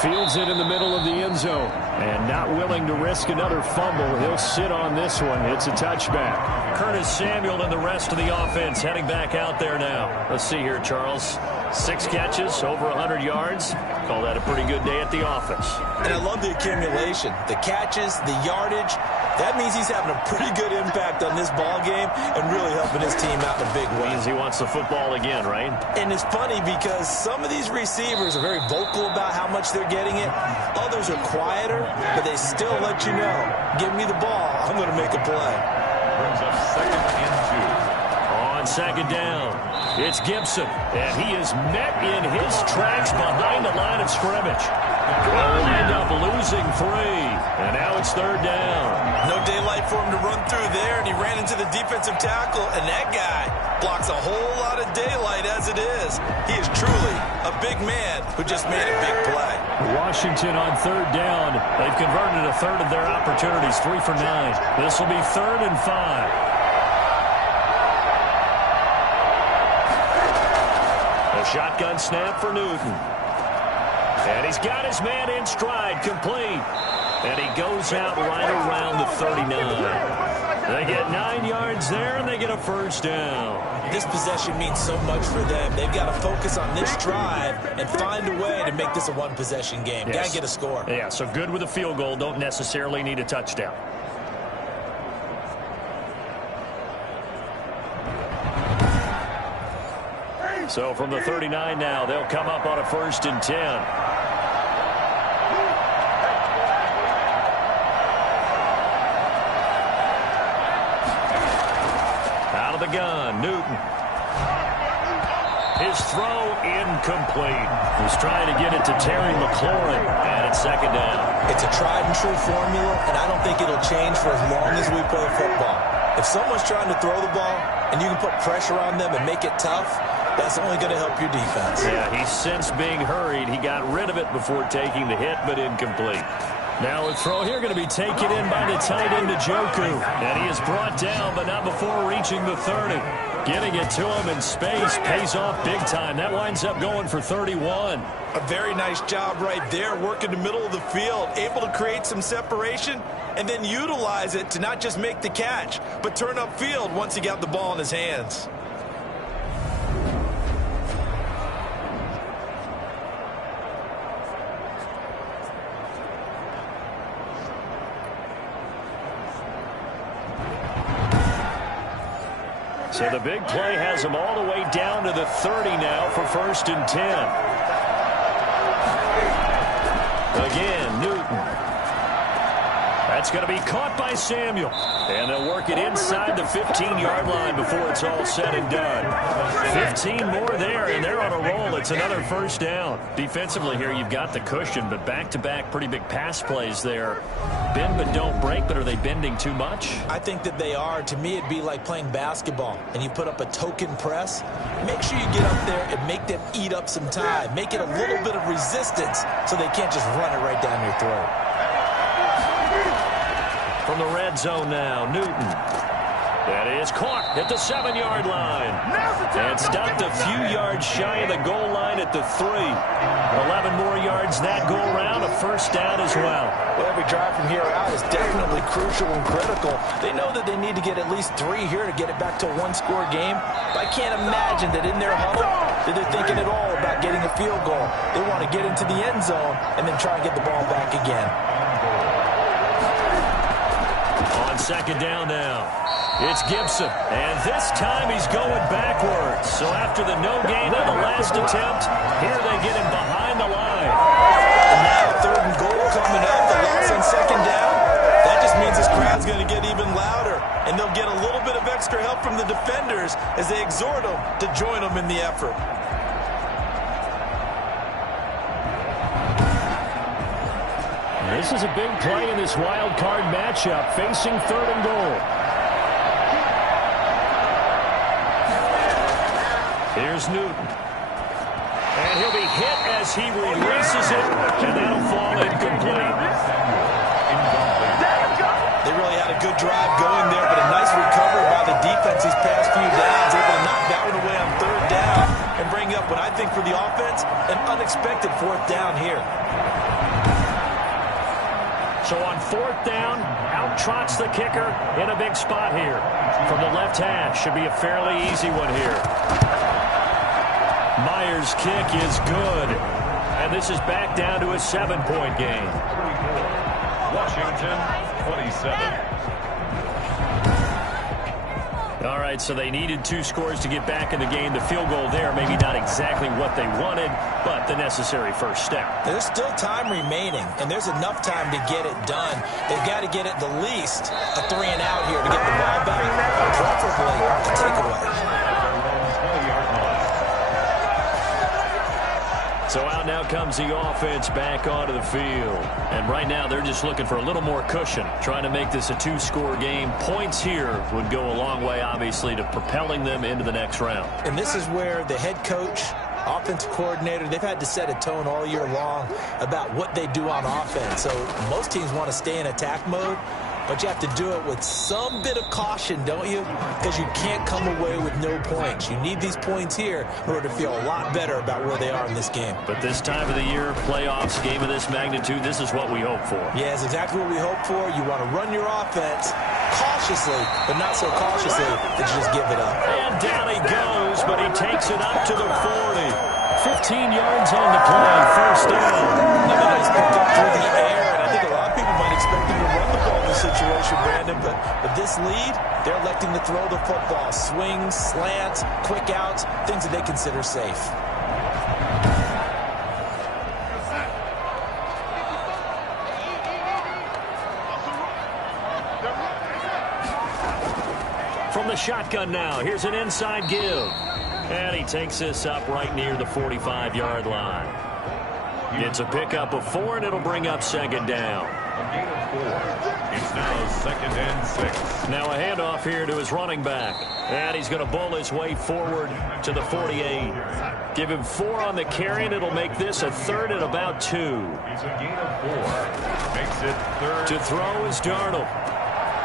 Fields it in the middle of the end zone. And not willing to risk another fumble, he'll sit on this one. It's a touchback. Curtis Samuel and the rest of the offense heading back out there now. Let's see here, Charles. 6 catches, over 100 yards. Call that a pretty good day at the office. And I love the accumulation. The catches, the yardage. That means he's having a pretty good impact on this ball game and really helping his team out in a big way. Means he wants the football again, right? And it's funny because some of these receivers are very vocal about how much they're getting it. Others are quieter, but they still let you know, give me the ball, I'm going to make a play. Brings up 2nd and 2. On second down, it's Gibson, and he is met in his tracks behind the line of scrimmage. They'll end up losing 3, and now it's 3rd down. No daylight for him to run through there, and he ran into the defensive tackle, and that guy blocks a whole lot of daylight as it is. He is truly a big man who just made a big play. Washington on 3rd down. They've converted a third of their opportunities, 3 for 9. This will be 3rd and 5. A shotgun snap for Newton. And he's got his man in stride, complete. And he goes out right around the 39. They get 9 yards there, and they get a first down. This possession means so much for them. They've got to focus on this drive and find a way to make this a one-possession game. Yes. Got to get a score. Yeah, so good with a field goal. Don't necessarily need a touchdown. So from the 39 now, they'll come up on a 1st and 10. Out of the gun, Newton. His throw incomplete. He's trying to get it to Terry McLaurin, and it's 2nd down. It's a tried and true formula, and I don't think it'll change for as long as we play football. If someone's trying to throw the ball and you can put pressure on them and make it tough, that's only going to help your defense. Yeah, he's since being hurried. He got rid of it before taking the hit, but incomplete. Now a throw here going to be taken in by the tight end Njoku. And he is brought down, but not before reaching the 30. Getting it to him in space pays off big time. That winds up going for 31. A very nice job right there, working the middle of the field, able to create some separation and then utilize it to not just make the catch, but turn upfield once he got the ball in his hands. So the big play has him all the way down to the 30 now for 1st and 10. Again, Newton. That's going to be caught by Samuel. And they'll work it inside the 15-yard line before it's all said and done. 15 more there, and they're on a roll. It's another 1st down. Defensively here, you've got the cushion, but back-to-back pretty big pass plays there. Bend but don't break, but are they bending too much? I think that they are. To me, it'd be like playing basketball, and you put up a token press. Make sure you get up there and make them eat up some time. Make it a little bit of resistance so they can't just run it right down your throat. From the red zone now, Newton. That is caught at the 7-yard line. And stopped a few yards shy of the goal line at the 3. 11 more yards that go around, a 1st down as well. Well, every drive from here out is definitely crucial and critical. They know that they need to get at least 3 here to get it back to a 1-score game. But I can't imagine that in their huddle that they're thinking at all about getting a field goal. They want to get into the end zone and then try and get the ball back again. On 2nd down now, it's Gibson. And this time he's going backwards. So after the no gain on the last attempt, here they get him behind the line. And now 3rd and goal coming up, the loss on 2nd down. That just means this crowd's going to get even louder. And they'll get a little bit of extra help from the defenders as they exhort them to join them in the effort. This is a big play in this wild card matchup, facing 3rd and goal. Here's Newton. And he'll be hit as he releases it, and that'll fall incomplete. They really had a good drive going there, but a nice recovery by the defense these past few downs, able to knock that one away on 3rd down and bring up what I think for the offense, an unexpected 4th down here. So on 4th down, out trots the kicker in a big spot here. From the left hash, should be a fairly easy one here. Myers' kick is good. And this is back down to a 7-point game. Washington, 27. All right, so they needed 2 scores to get back in the game. The field goal there, maybe not exactly what they wanted, but the necessary 1st step. There's still time remaining, and there's enough time to get it done. They've got to get at the least a 3 and out here to get the ball back, preferably a takeaway. So out now comes the offense back onto the field. And right now they're just looking for a little more cushion, trying to make this a 2-score game. Points here would go a long way, obviously, to propelling them into the next round. And this is where the head coach, offensive coordinator, they've had to set a tone all year long about what they do on offense. So most teams want to stay in attack mode, but you have to do it with some bit of caution, don't you? Because you can't come away with no points. You need these points here in order to feel a lot better about where they are in this game. But this time of the year, playoffs, game of this magnitude, this is what we hope for. Yeah, it's exactly what we hope for. You want to run your offense cautiously, but not so cautiously that you just give it up. And down he goes, but he takes it up to the 40. 15 yards on the play, 1st down. Another nice pick up through the air, and I think a lot of people might expect him to run the ball in this situation, Brandon, but with this lead, They're electing to throw the football. Swings, slants, quick outs, things that they consider safe. From the shotgun now, here's an inside give. And he takes this up right near the 45-yard line. It's a pickup of 4, and it'll bring up second down. A gain of 4. It's now second and 6. Now a handoff here to his running back. And he's going to bull his way forward to the 48. Give him 4 on the carry, and it'll make this a 3rd and about 2. It's a gain of 4. Makes it 3rd. To throw is Darnold.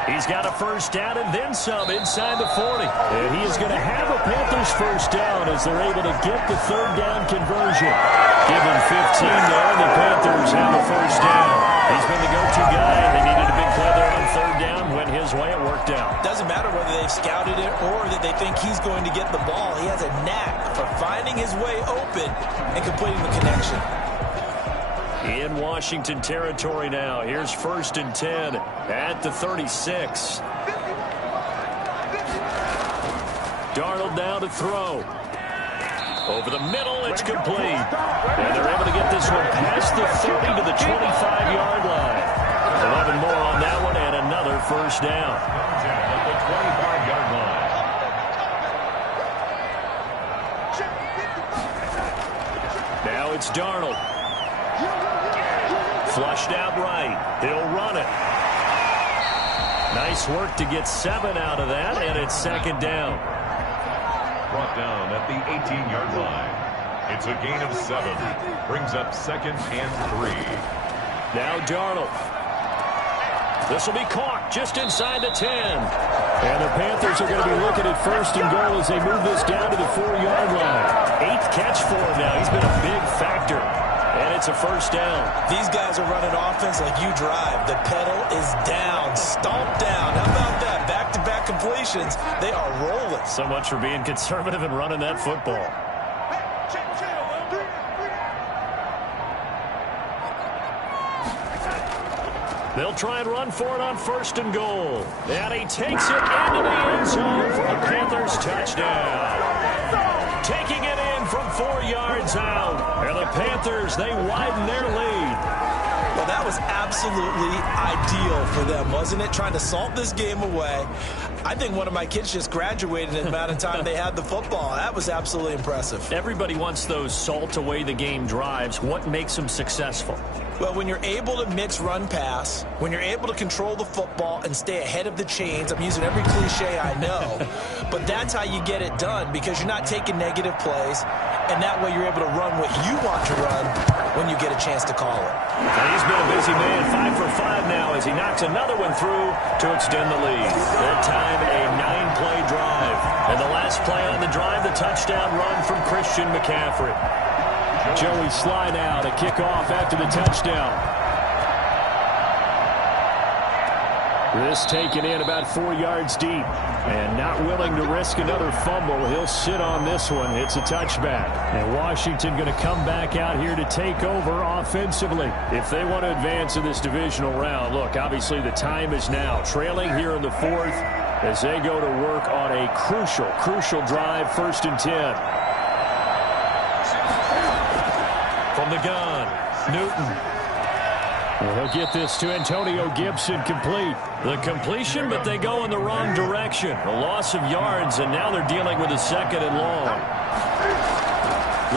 He's got a first down and then some inside the 40. And he is going to have a Panthers first down as they're able to get the 3rd down conversion. Give him 15 there, and the Panthers have a first down. He's been the go-to guy. They needed a big play there on 3rd down. Went his way. It worked out. Doesn't matter whether they've scouted it or that they think he's going to get the ball. He has a knack for finding his way open and completing the connection. In Washington territory now. Here's 1st and 10 at the 36. Darnold down to throw. Over the middle, it's complete. And they're able to get this one past the 30 to the 25-yard line. 11 more on that one and another first down. At the 25-yard line. Now it's Darnold. Flushed out right. He'll run it. Nice work to get 7 out of that, and it's second down. Brought down at the 18-yard line. It's a gain of 7. Brings up second and 3. Now Darnold. This will be caught just inside the 10. And the Panthers are going to be looking at 1st and goal as they move this down to the 4-yard line. 8th catch for him now. He's been a big factor. And it's a first down. These guys are running offense like you drive. The pedal is down, stomped down. How about that? Back-to-back completions. They are rolling. So much for being conservative and running that football. They'll try and run for it on 1st and goal. And he takes it into the end zone for a Panthers touchdown. Taking it in from 4 yards out. And the Panthers, they widen their lead. Well, that was absolutely ideal for them, wasn't it? Trying to salt this game away. I think one of my kids just graduated in the amount of time they had the football. That was absolutely impressive. Everybody wants those salt away the game drives. What makes them successful? Well, when you're able to mix run-pass, when you're able to control the football and stay ahead of the chains, I'm using every cliche I know, but that's how you get it done because you're not taking negative plays, and that way you're able to run what you want to run when you get a chance to call it. And he's been a busy man, 5 for 5 now as he knocks another one through to extend the lead. That time, a 9-play drive. And the last play on the drive, the touchdown run from Christian McCaffrey. Joey Sly now to kick off after the touchdown. This taken in about 4 yards deep. And not willing to risk another fumble. He'll sit on this one. It's a touchback. And Washington going to come back out here to take over offensively. If they want to advance in this divisional round, look, obviously the time is now. Trailing here in the 4th as they go to work on a crucial drive, 1st and 10. From the gun, Newton. Well, he'll get this to Antonio Gibson complete. The completion, but they go in the wrong direction. A loss of yards, and now they're dealing with a 2nd and long.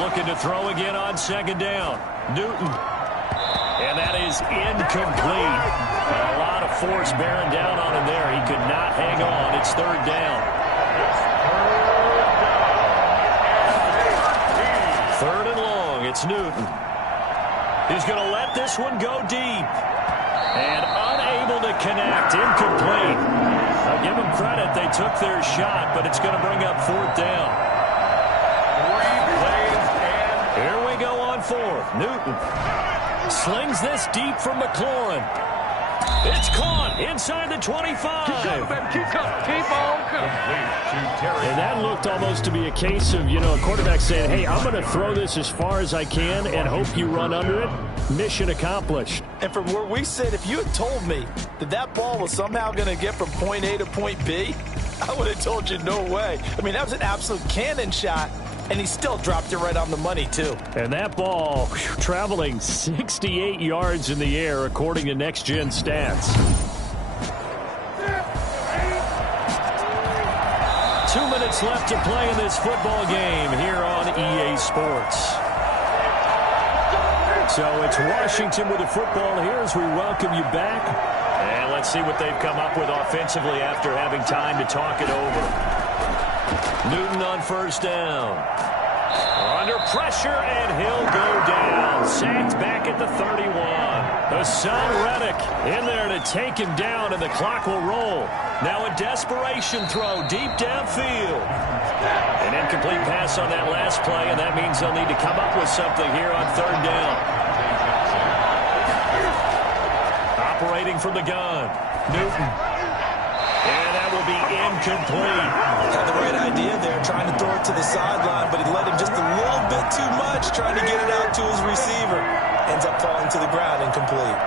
Looking to throw again on 2nd down. Newton. And that is incomplete. A lot of force bearing down on him there. He could not hang on. It's 3rd down. 3rd and long. It's Newton. He's going to let this one go deep. And unable to connect. Incomplete. I'll give them credit. They took their shot, but it's going to bring up 4th down. Here we go on 4th. Newton slings this deep from McLaurin. It's caught inside the 25. Keep coming, baby. Keep coming. Keep on coming. And that looked almost to be a case of, a quarterback saying, hey, I'm going to throw this as far as I can and hope you run under it. Mission accomplished. And from where we sit, if you had told me that ball was somehow going to get from point A to point B, I would have told you no way. I mean, that was an absolute cannon shot, and he still dropped it right on the money, too. And that ball traveling 68 yards in the air, according to Next Gen Stats. 2 minutes left to play in this football game here on EA Sports. So it's Washington with the football here as we welcome you back. And let's see what they've come up with offensively after having time to talk it over. Newton on first down. Under pressure, and he'll go down. Sacked back at the 31. Hassan Reddick in there to take him down, and the clock will roll. Now a desperation throw deep downfield. An incomplete pass on that last play, and that means they'll need to come up with something here on third down. Operating from the gun, Newton. And that will be incomplete. Had the right idea there, trying to throw it to the sideline, but he led him just a little bit too much, trying to get it out to his receiver. Ends up falling to the ground, incomplete.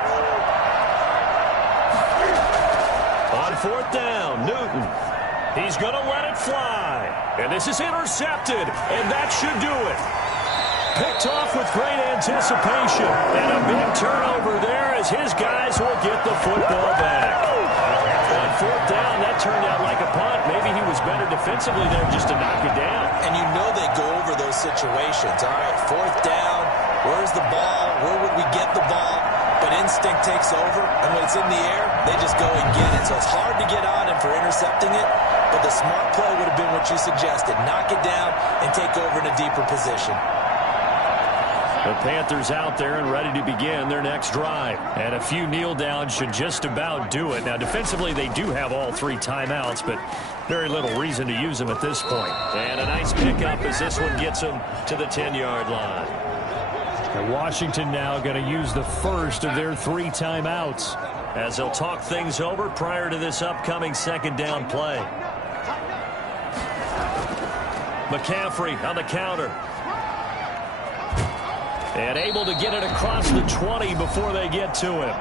On fourth down, Newton. He's going to let it fly. And this is intercepted, and that should do it. Picked off with great anticipation. And a big turnover there as his guys will get the football back. On fourth down, that turned out like a punt. Maybe he was better defensively there just to knock it down. And you know they go over those situations. All right, fourth down, where's the ball? Where would we get the ball? But instinct takes over, and when it's in the air, they just go and get it. So it's hard to get on him for intercepting it, but the smart play would have been what you suggested. Knock it down and take over in a deeper position. The Panthers out there and ready to begin their next drive. And a few kneel downs should just about do it. Now, defensively, they do have all three timeouts, but very little reason to use them at this point. And a nice pickup as this one gets them to the 10-yard line. And Washington now going to use the first of their three timeouts as they'll talk things over prior to this upcoming second down play. McCaffrey on the counter. And able to get it across the 20 before they get to him.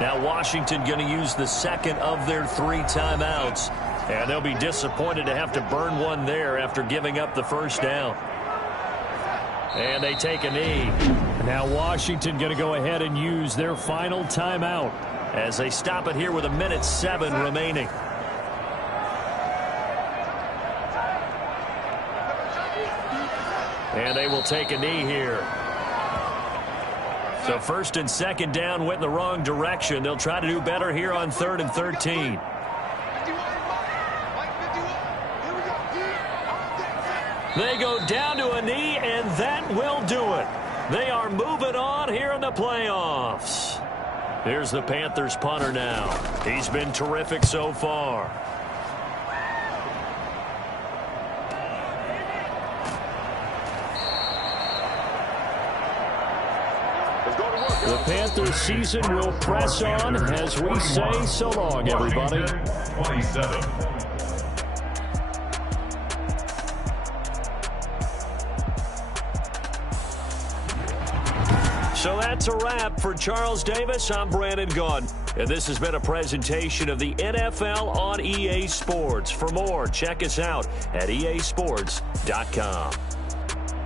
Now Washington going to use the second of their three timeouts. And they'll be disappointed to have to burn one there after giving up the first down. And they take a knee. Now Washington going to go ahead and use their final timeout as they stop it here with 1:07 remaining. And they will take a knee here. So first and second down went in the wrong direction. They'll try to do better here on 3rd and 13. They go down to a knee, and that will do it. They are moving on here in the playoffs. Here's the Panthers punter now. He's been terrific so far. The Panthers season will press on as we say so long, everybody. 27. So that's a wrap for Charles Davis. I'm Brandon Gaudin, and this has been a presentation of the NFL on EA Sports. For more, check us out at easports.com.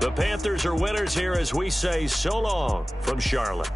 The Panthers are winners here as we say so long from Charlotte.